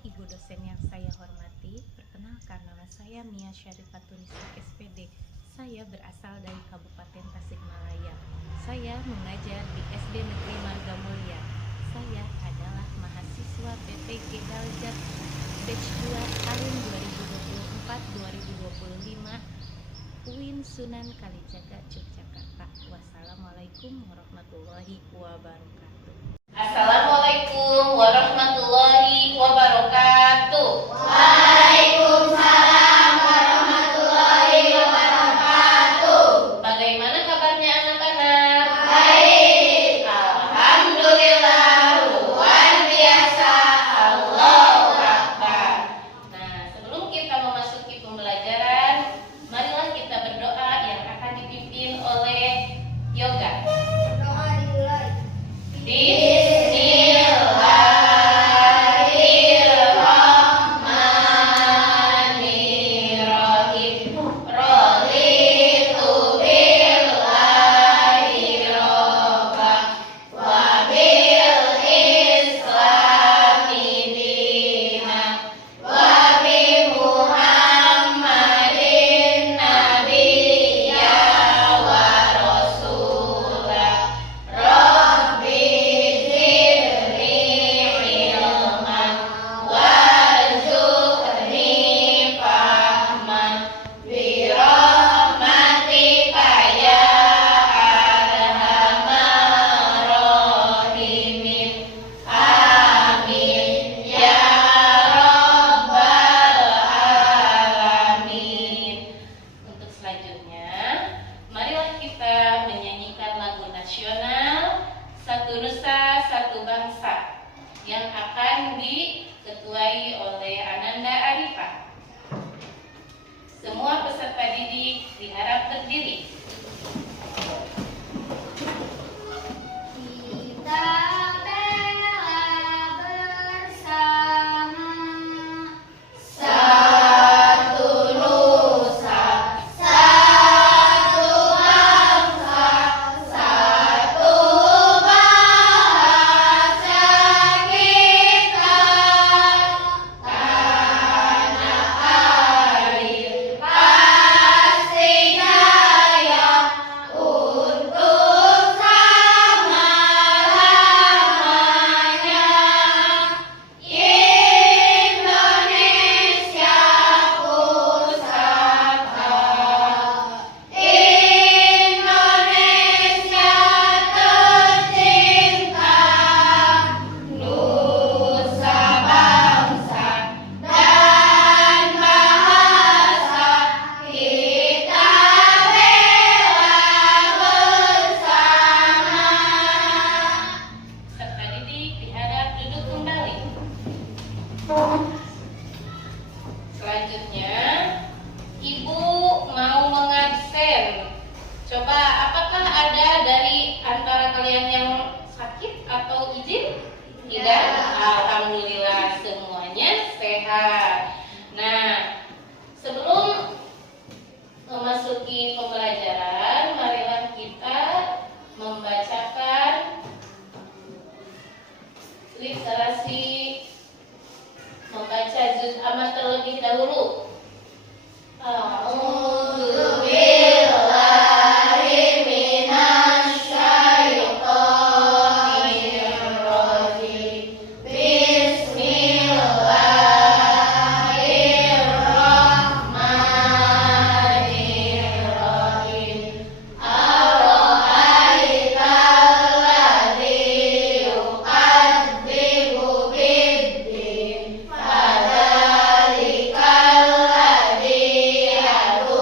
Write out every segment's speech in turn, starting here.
Ibu dosen yang saya hormati, perkenalkan nama saya Mia Syarifatunisa SPD. Saya berasal dari Kabupaten Tasikmalaya. Saya mengajar di SD Negeri Marga Mulia. Saya adalah mahasiswa PPG Daljat Batch 2 tahun 2024-2025 UIN Sunan Kalijaga, Yogyakarta. Wassalamualaikum warahmatullahi wabarakatuh. Assalamualaikum warahmatullahi wabarakatuh. Waalaikumsalam warahmatullahi wabarakatuh. Bagaimana kabarnya anak-anak? Baik. Alhamdulillah, luar biasa. Allahu Akbar. Nah, sebelum kita memasuki pembelajaran, marilah kita berdoa yang akan dipimpin oleh Yoga. Doa dimulai. Bismillahirrahmanirrahim. Raditu billahi robba wa bil islami dina wa bi Muhammadin nabiyya wa rasulah. Rabbi zidni ilman warzuqni fahman bi rahmatika ya arhamar rahimin. Amin ya rabbal alamin. Untuk selanjutnya, marilah kita menyanyikan lagu nasional Satu Nusa Satu Bangsa yang akan diketuai oleh Ananda Arifah. Semua peserta didik diharap berdiri. Kita bela bersama. Satu nusa, satu bangsa, satu bahasa kita. Tanah air pasti jaya untuk selama-lamanya. Indonesia pusaka, Indonesia tercinta, nusa bangsa dan bahasa kita bela bersama. Peserta didik diharap duduk kembali. Selanjutnya, Ibu mau mengabsen. Coba, apakah ada dari antara kalian yang sakit atau izin? Tidak. Alhamdulillah semuanya sehat. Nah, sebelum memasuki pembelajaran, marilah kita membacakan literasi, membaca juz amma terlebih dahulu. A'udzu billahi minasy syaithanir rajim. Bismillahirrahmanirrahim. Ara'aital ladzi yukadzibu biddin, fadzalikal ladzi yad'u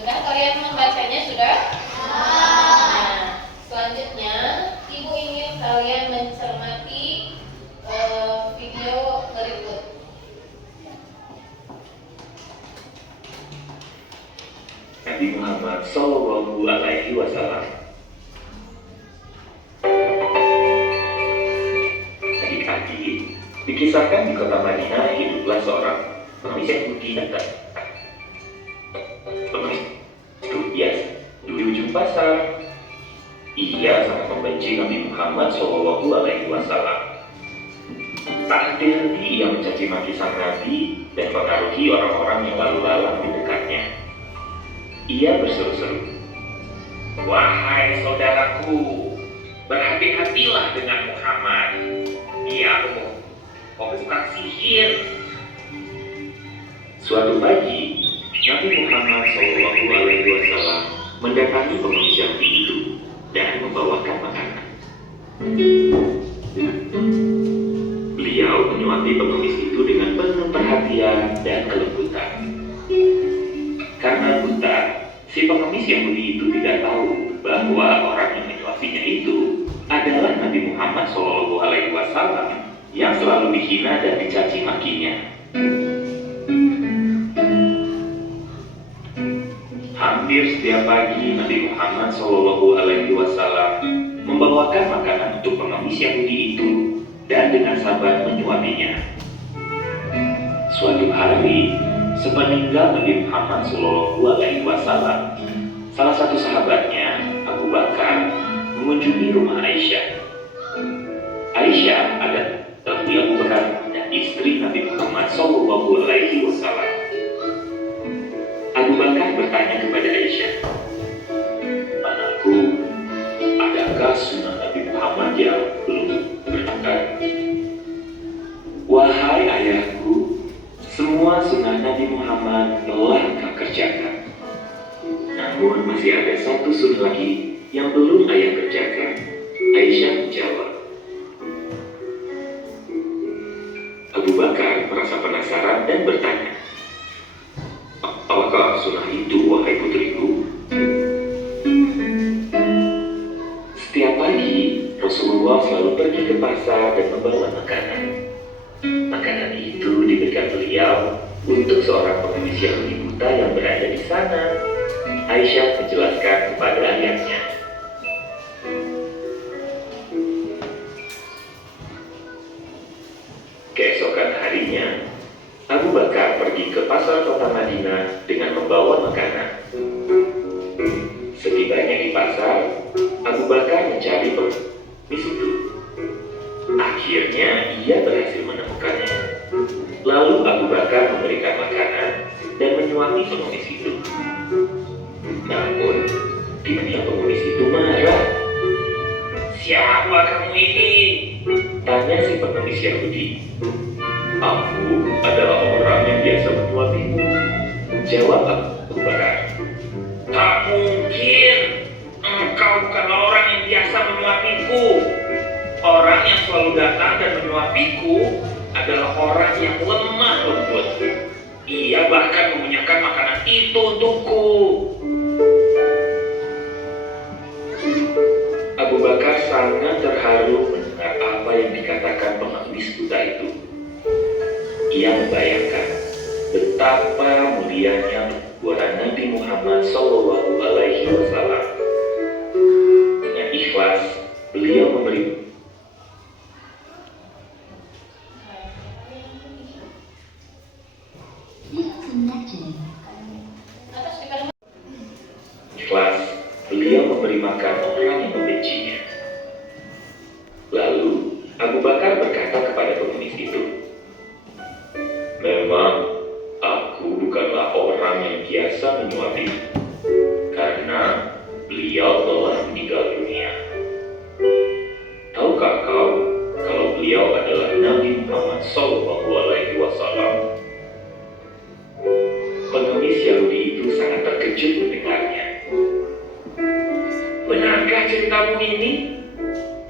Sudah kalian membacanya sudah? Nah, selanjutnya Ibu ingin kalian mencermati video berikut. Nabi Muhammad Sallallahu Alaihi Wasallam. Adik-adik, dikisahkan di kota Madinah hiduplah seorang pengemis Yahudi yang pengemis itu biasa di ujung pasar. Ia sangat membenci Nabi Muhammad Sallallahu Alaihi Wasallam. Tak henti ia mencaci maki sang Nabi dan mengaruhi orang-orang yang lalu lalang di dekatnya. Ia berseru-seru, "Wahai saudaraku, berhati-hatilah dengan Muhammad. Dia tukang sihir." Suatu pagi, Nabi Muhammad SAW mendatangi pengemis Yahudi itu dan membawakan makanan. Beliau menyuapi pengemis itu dengan penuh perhatian dan kelembutan. Karena buta, si pengemis Yahudi itu tidak tahu bahwa orang yang menyuapinya itu adalah Nabi Muhammad SAW yang selalu dihina dan dicaci makinya. Hampir setiap pagi Nabi Muhammad SAW membawakan makanan untuk pengemis Yahudi itu dan dengan sabar menyuapinya. Suatu hari, sepeninggal Nabi Muhammad SAW, salah satu sahabatnya, Abu Bakar, mengunjungi rumah Aisyah. Aisyah adalah Abu Bakar dan istri Nabi Muhammad SAW. Abu Bakar bertanya kepada Aisyah, "Anakku, adakah sunnah Nabi Muhammad yang belum berangkat?" "Wahai ayahku, semua sunnah Nabi Muhammad telah kau kerjakan. Namun masih ada satu sunnah lagi yang belum ayah kerjakan." Aisyah menjawab. Abu Bakar merasa penasaran dan bertanya, "Apakah sunnah itu, wahai putriku?" Setiap pagi, Rasulullah selalu pergi ke pasar dan membawa makanan. Makanan itu diberikan beliau untuk seorang pengemis Yahudi buta yang berada di sana. Aisyah menjelaskan kepada ayahnya. Keesokan harinya, Abu Bakar pergi ke pasar kota Madinah dengan membawa makanan. Setibanya di pasar, Abu Bakar mencari pengemis itu. Akhirnya ia berhasil menemukannya. Lalu Abu Bakar memberikan makanan dan menyuapi pengemis itu. Namun, tiba-tiba pengemis itu marah. "Siapa kamu ini?" tanya si pengemis Yahudi. "Aku adalah orang yang biasa menyuapimu," jawab Abu Bakar. "Tak mungkin, engkau bukanlah orang yang biasa menyuapiku. Orang yang selalu datang dan menyuapiku adalah orang yang lemah lembut. Ia bahkan memunyakan makanan itu untukku." Abu Bakar sangat terharu mendengar apa yang dikatakan pengemis buta itu. Ia membayangkan betapa mulianya perbuatan Nabi Muhammad SAW. Dengan ikhlas, beliau memberi makan orang yang membencinya. Lalu Abu Bakar berkata kepada pengemis itu, "Memang aku bukanlah orang yang biasa menyuapi, karena beliau telah meninggal dunia. Tahukah kau kalau beliau adalah Nabi Muhammad SAW?" Pengemis Yahudi itu sangat terkejut mendengarnya. "Benarkah ceritamu ini?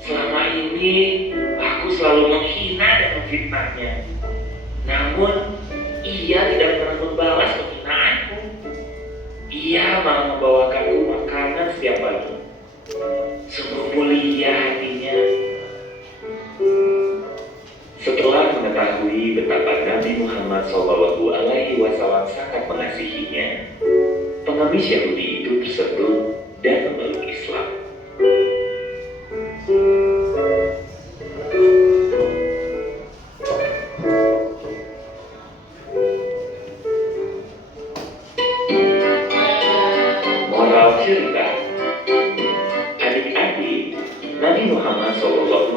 Selama ini aku selalu menghina dan memfitnahnya. Namun ia tidak pernah membalas penghinaan. Ia malah membawakanku makanan setiap pagi. Sungguh mulia hatinya. Setelah mengetahui betapa Nabi Muhammad SAW sangat mengasihinya, pengemis Yahudi itu tersentuh dan memeluk Islam. Moral cerita, adik-adik, Nabi Muhammad SAW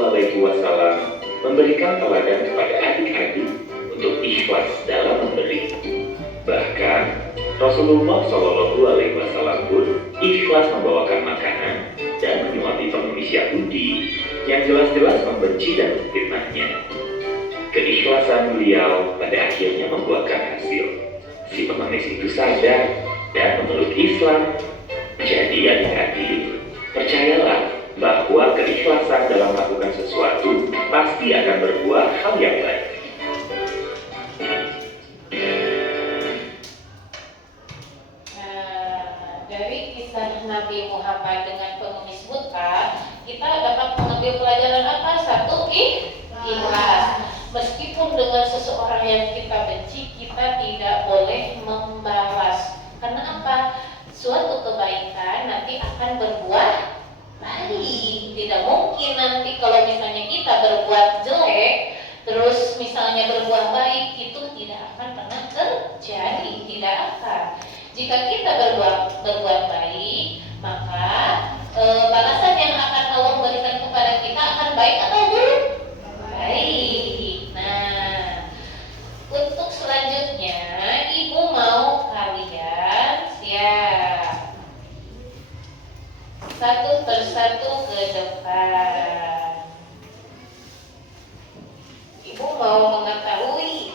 memberikan teladan kepada adik-adik untuk ikhlas dalam memberi. Bahkan Rasulullah SAW pun ikhlas membawakan makanan dan menyuapi pengemis Yahudi yang jelas-jelas membenci dan memfitnahnya. Keikhlasan beliau pada akhirnya membuahkan hasil. Si pengemis itu sadar dan memeluk Islam. Jadi adik-adik, percayalah bahwa keikhlasan dalam melakukan sesuatu pasti akan berbuah hal yang baik. Dari kisah Nabi Muhammad dengan pengemis buta, kita dapat mengambil pelajaran apa? Satu, ikhlas. Meskipun dengan seseorang yang kita benci, kita tidak boleh membalas. Karena apa? Suatu kebaikan nanti akan berbuah baik. Tidak mungkin nanti kalau misalnya kita berbuat jelek, terus misalnya berbuat baik, itu tidak akan pernah terjadi. Tidak akan. Jika kita berbuat baik, maka balasan yang akan Allah berikan kepada kita akan baik atau buruk? Baik. Nah, untuk selanjutnya, Ibu mau kalian siap satu persatu ke depan. Ibu mau mengetahui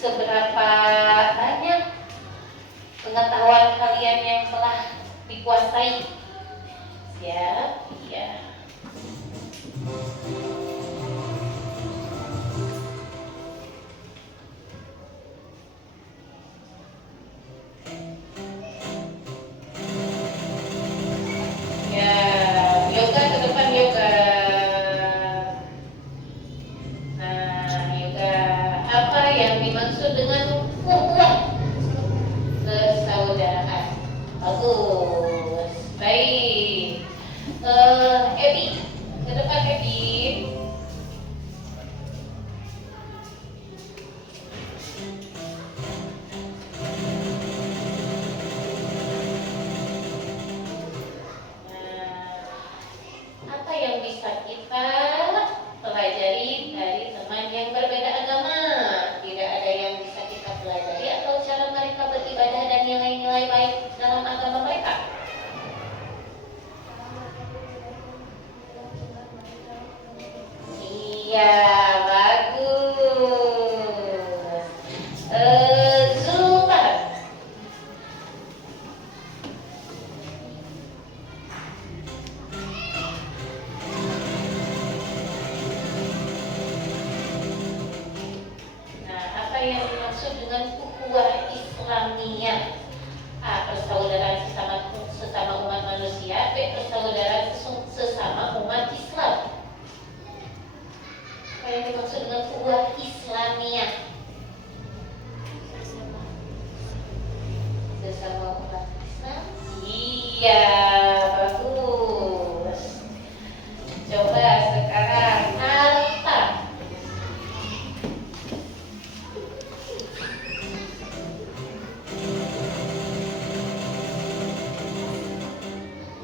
seberapa banyak pengetahuan kalian yang telah dikuasai. Siap? Iya. Ya, yoga ke depan yoga. Nah, yoga. Apa yang dimaksud dengan ukhuwah? Persaudaraan. Bagus. Baik. Ebi, ke depan Ebi. Apa yang bisa kita pelajari dari teman yang berbeda agama? Tidak ada yang bisa kita pelajari atau cara mereka beribadah dan nilai-nilai baik dalam agama mereka? Iya, bagus. Zulfan. Nah, apa yang dimaksud dengan ukhuwah Islamiyah? A. Persaudaraan sesama umat manusia. B. Persaudaraan sesama umat Islam. Apa yang dimaksud dengan ukhuwah Islamiyah? Sesama umat Islam. Iya, bagus. Coba sekarang Arta.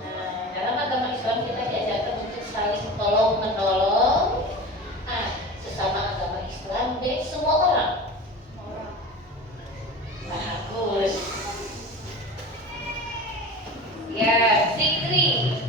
Nah, dalam agama Islam kita diajarkan untuk saling tolong menolong. A. Sesama agama Islam. B. Semua orang. Bagus. Ya, Zikri.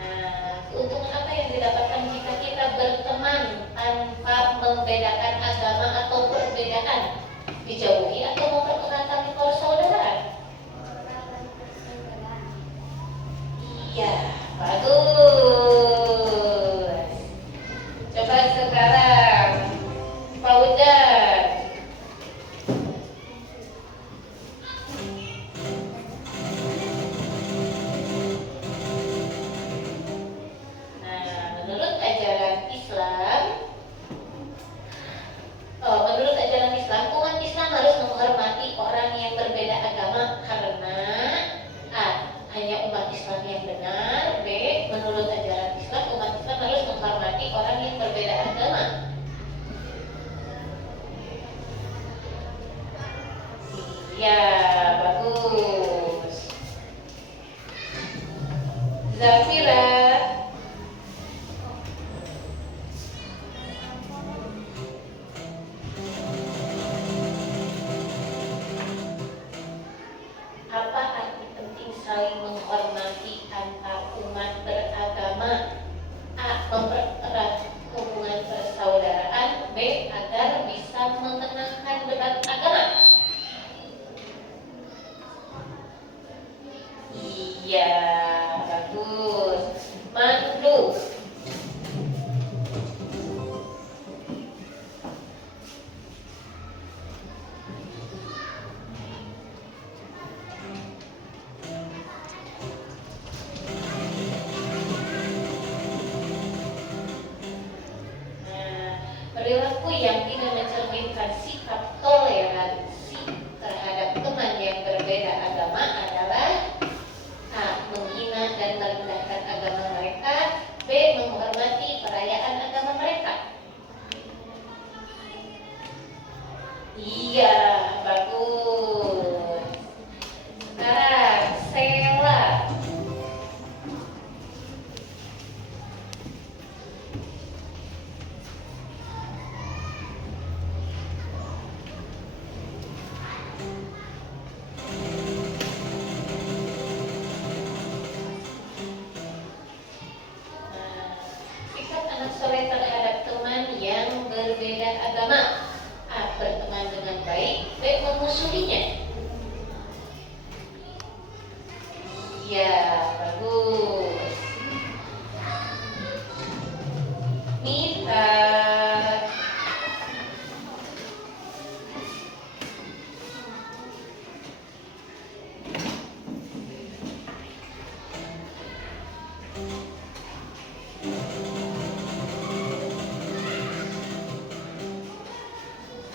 Nah, keuntungan apa yang didapatkan jika kita berteman tanpa membedakan agama atau perbedaan? Dijauhi atau memperkenalkan persaudaraan? Iya, bagus. ajaran Islam, umat Islam harus menghormati orang yang berbeda agama karena A. Hanya umat Islam yang benar. B. Menurut ajaran Islam, umat Islam harus menghormati orang yang berbeda agama. Ya, bagus. Zafira. Apa arti penting saling menghormati antar umat beragama? A. Mempererat hubungan persaudaraan. B. Agar bisa memenangkan debat agama. Iya, bagus. Mandu. Perilaku yang tidak mencerminkan sikap toleransi terhadap teman yang berbeda agama adalah A. Menghina dan merendahkan agama mereka. B. Menghormati perayaan agama mereka. Iya, bagus. Sekarang Sela. Sikap anak soleh terhadap teman yang berbeda agama. A. Berteman dengan baik. B. Memusuhinya. Ya, bagus. Mita.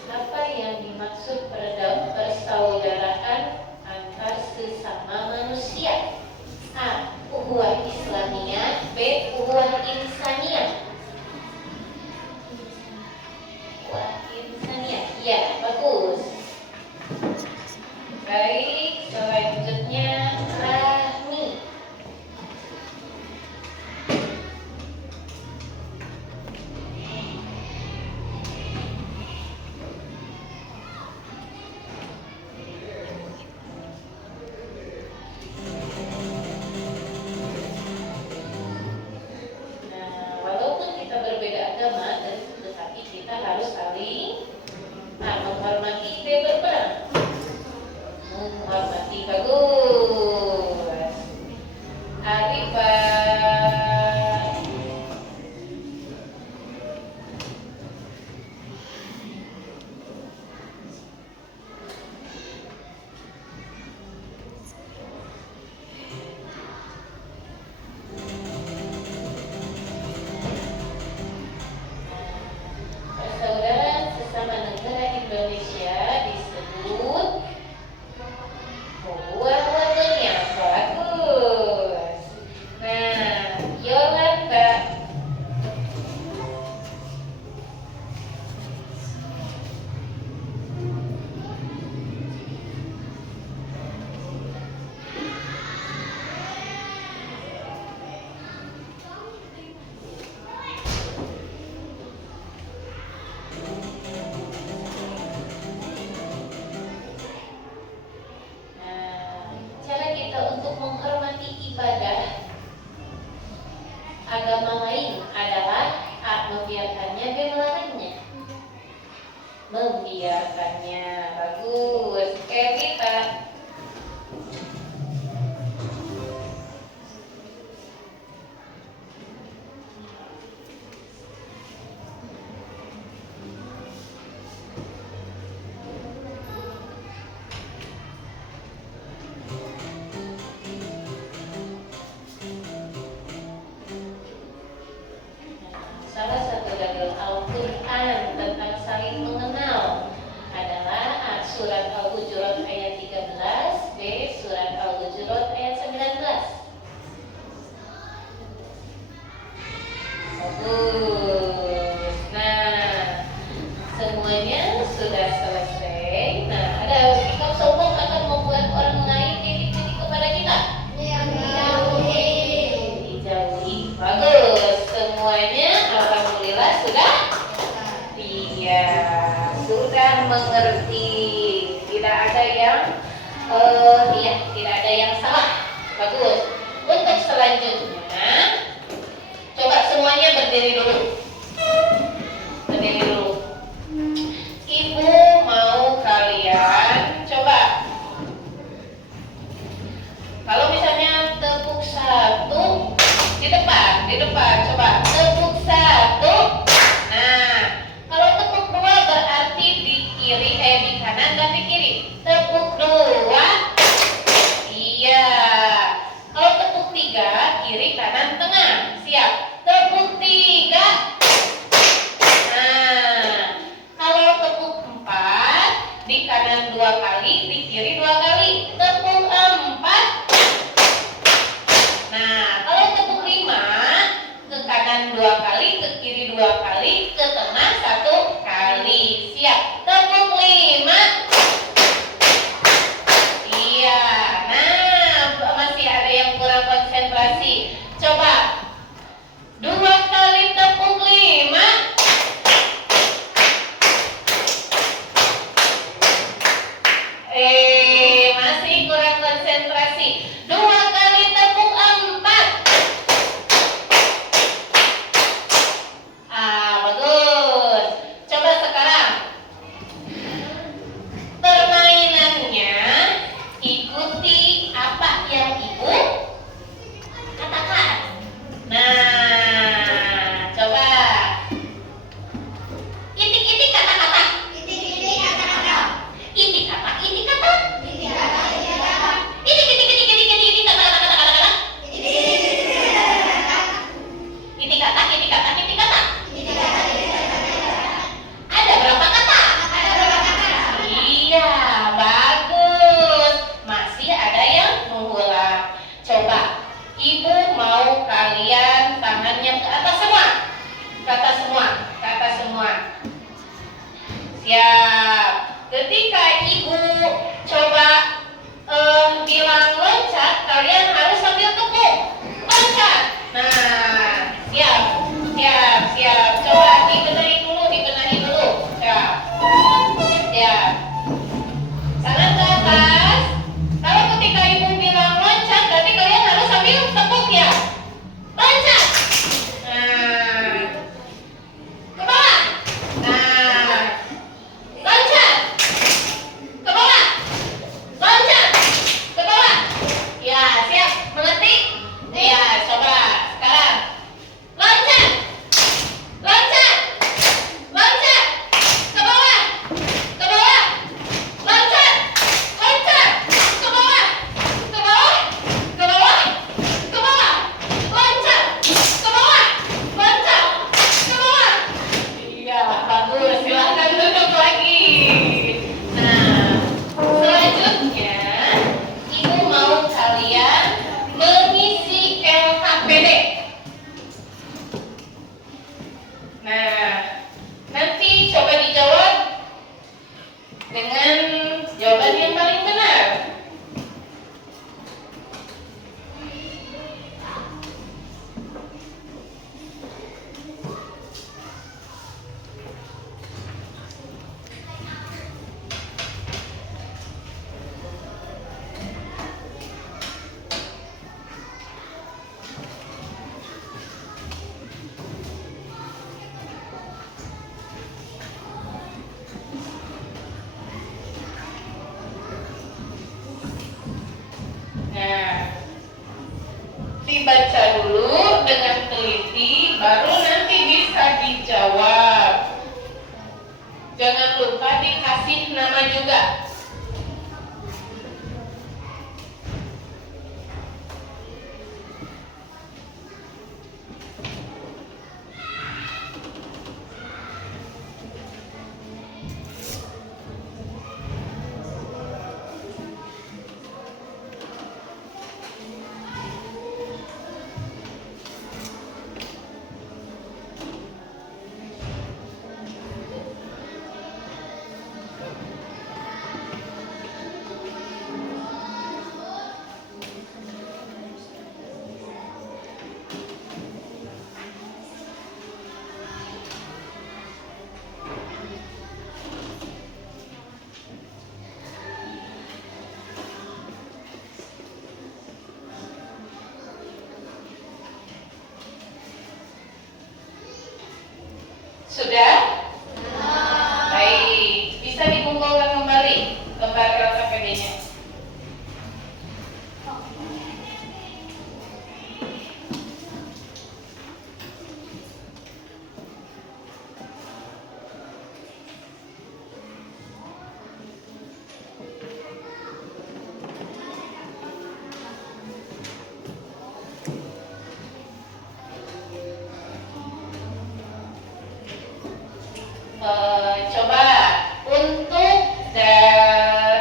Apa yang dimaksud persaudaraan antar sesama manusia? A. Ukhuwah Islamiyah. B. Ukhuwah Insaniyah. Ukhuwah Insaniyah. Ya, bagus. Baik, selanjutnya Rahmi. Walaupun kita berbeda agama, tetapi kita harus saling menghormati. B. Berperang. Menghormati, bagus. Arifah. Persaudaraan sesama negara Indonesia disebut ukhuwah wataniyah. Bagus. Nah, Yolanda. Cara kita untuk menghormati ibadah agama lain adalah A. Membiarkannya. B. Melarangnya. Membiarkannya. Bagus. Evita. Bagus, semuanya alhamdulillah sudah. Iya, sudah mengerti. Tidak ada yang tidak ada yang salah. Bagus. Untuk selanjutnya, coba semuanya berdiri dulu. Berdiri dulu. Ibu mau kalian coba. Kalau misalnya tepuk satu di depan coba tepuk satu. Nah, kalau tepuk dua berarti di kiri, di kanan dan di kiri. Tepuk dua, iya. Kalau tepuk tiga, kiri, kanan, tengah. Siap. Tepuk tiga. Nah, kalau tepuk empat, di kanan dua kali, di kiri dua kali. Tepuk empat. Nah, kalau tepuk lima, ke kanan dua kali, ke kiri dua kali, ke tengah satu kali. Siap. Tepuk lima. Iya. Nah, masih ada yang kurang konsentrasi. Coba dua kali tepuk lima. Masih kurang konsentrasi. Dua kali tepuk empat. Bagus. Coba sekarang permainannya ikuti apa yang ibu katakan. Nah, coba itik-itik kata-kata. Itik kata. Itik kata. Itik kata. Itik kata. Ada berapa kata? Iya, bagus. Masih ada yang mengulang. Coba, ibu mau kalian tangannya ke atas semua. Ke atas semua. Siap. Ketika ibu coba bilang loncat, kalian harus sambil tepuk. Loncat. Nah, siap. Coba dibenahi dulu. Siap. Tangan ke atas. Kalau ketika ibu bilang loncat, berarti kalian harus sambil tepuk ya. Loncat. Nah, ke bawah. Nah, loncat. Ke bawah. Loncat. Ke bawah. Ya, siap. Sudah? Baik, bisa dikumpulkan kembali lembar LKPD-nya. Coba untuk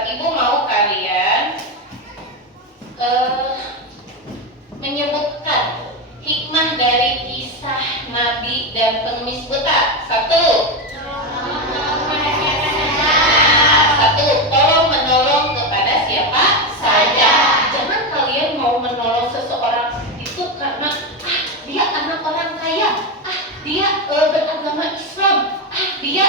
ibu mau kalian menyebutkan hikmah dari kisah Nabi dan pengemis buta. Satu, tolong menolong kepada siapa saja. Jangan kalian mau menolong seseorang itu karena dia anak orang kaya, dia beragama Islam, dia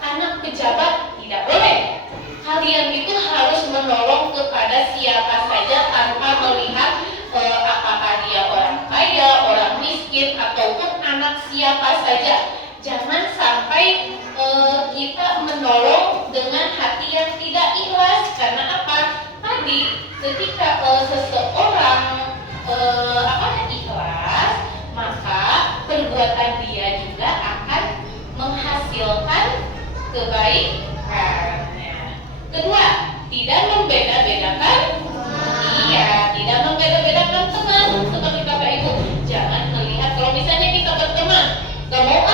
anak pejabat. Tidak boleh. Kalian itu harus menolong kepada siapa saja tanpa melihat apakah dia orang kaya, orang miskin, ataupun anak siapa saja. Jangan sampai kita menolong dengan hati yang tidak ikhlas. Karena apa? Tadi ketika seseorang ikhlas, maka perbuatan dia juga akan menghasilkan kebaikannya. Kedua, tidak membeda-bedakan. Iya, tidak membeda-bedakan teman. Seperti Bapak Ibu, jangan melihat kalau misalnya kita berteman, gak mau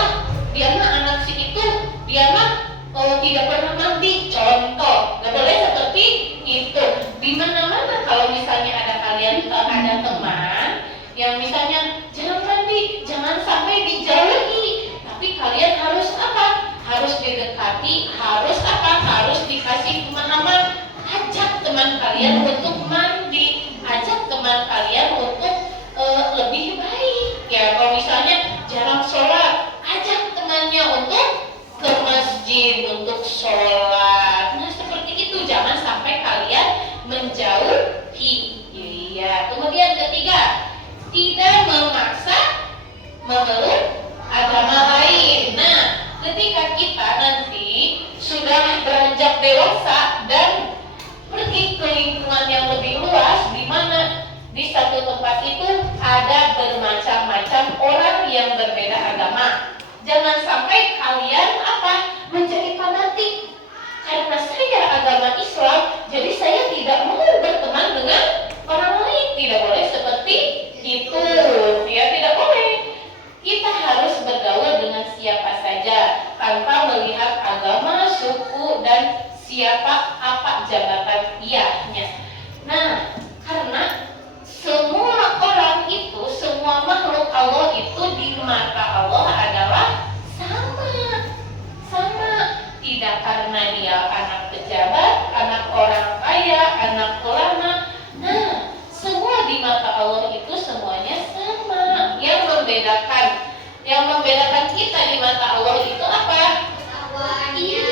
dia mah anak si itu, dia mah tidak pernah mandi. Contoh, gak boleh seperti itu. Di mana-mana kalau misalnya ada kalian ada teman yang misalnya jangan mandi, jangan sampai dijauhi, tapi kalian harus apa? Harus didekati, harus apa? Harus dikasih pemahaman. Ajak teman kalian untuk mandi, ajak teman kalian untuk lebih baik. Ya, kalau misalnya jarang sholat, ajak temannya untuk ke masjid untuk sholat. Nah, seperti itu, jangan sampai kalian menjauhi. Iya. Kemudian ketiga, tidak memaksa memeluk agama lain. Nah, ketika kita nanti sudah beranjak dewasa dan pergi ke lingkungan yang lebih luas, di mana di satu tempat itu ada bermacam-macam orang yang berbeda agama. Jangan sampai kalian menjadi fanatik. Karena saya agama Islam, jadi saya tidak mau berteman dengan orang lain. Tidak boleh seperti itu. Ya, tidak boleh. Kita harus bergaul dengan siapa saja tanpa melihat agama, suku, dan siapa apa jabatan dianya. Nah, karena semua orang itu, semua makhluk Allah itu di mata Allah adalah sama. Tidak karena dia anak pejabat, anak orang kaya, anak ulama. Nah, semua di mata Allah itu semuanya sama. Yang membedakan kita di mata Allah itu apa? Iya,